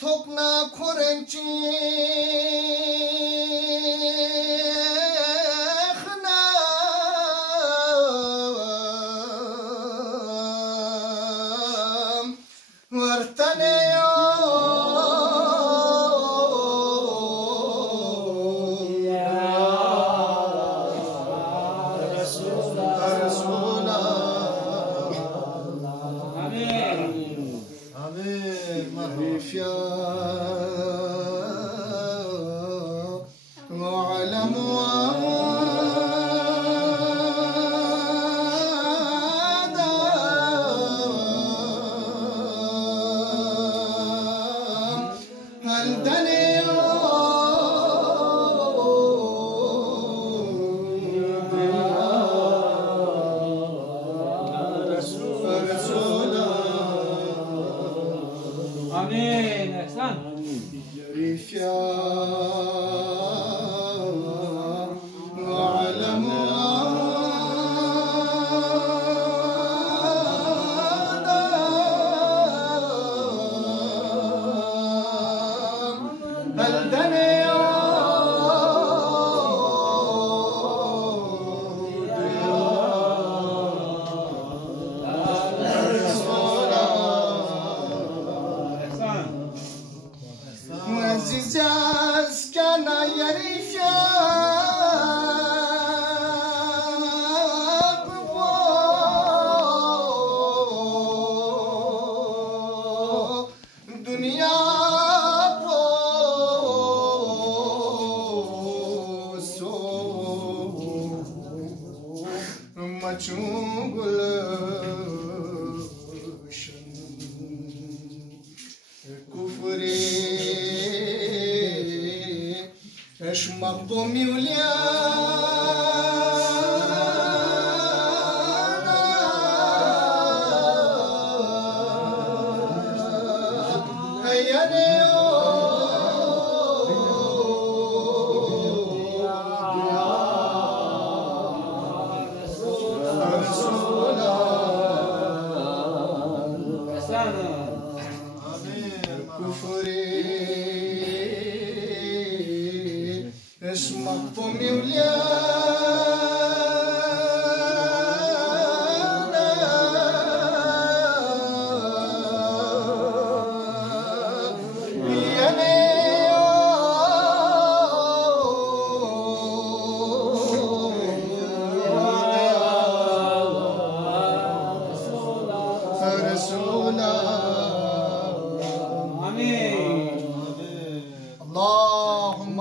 tokna korenchi khna wartane وعلم هل دني آمین. احسان. وعلم هل دني معزز كان يريفا دنيا سو مچوغل كفري اشمق بومي وليانا هيا كفري اسمك بومي وليانا ياني رسولا آمین. اللهم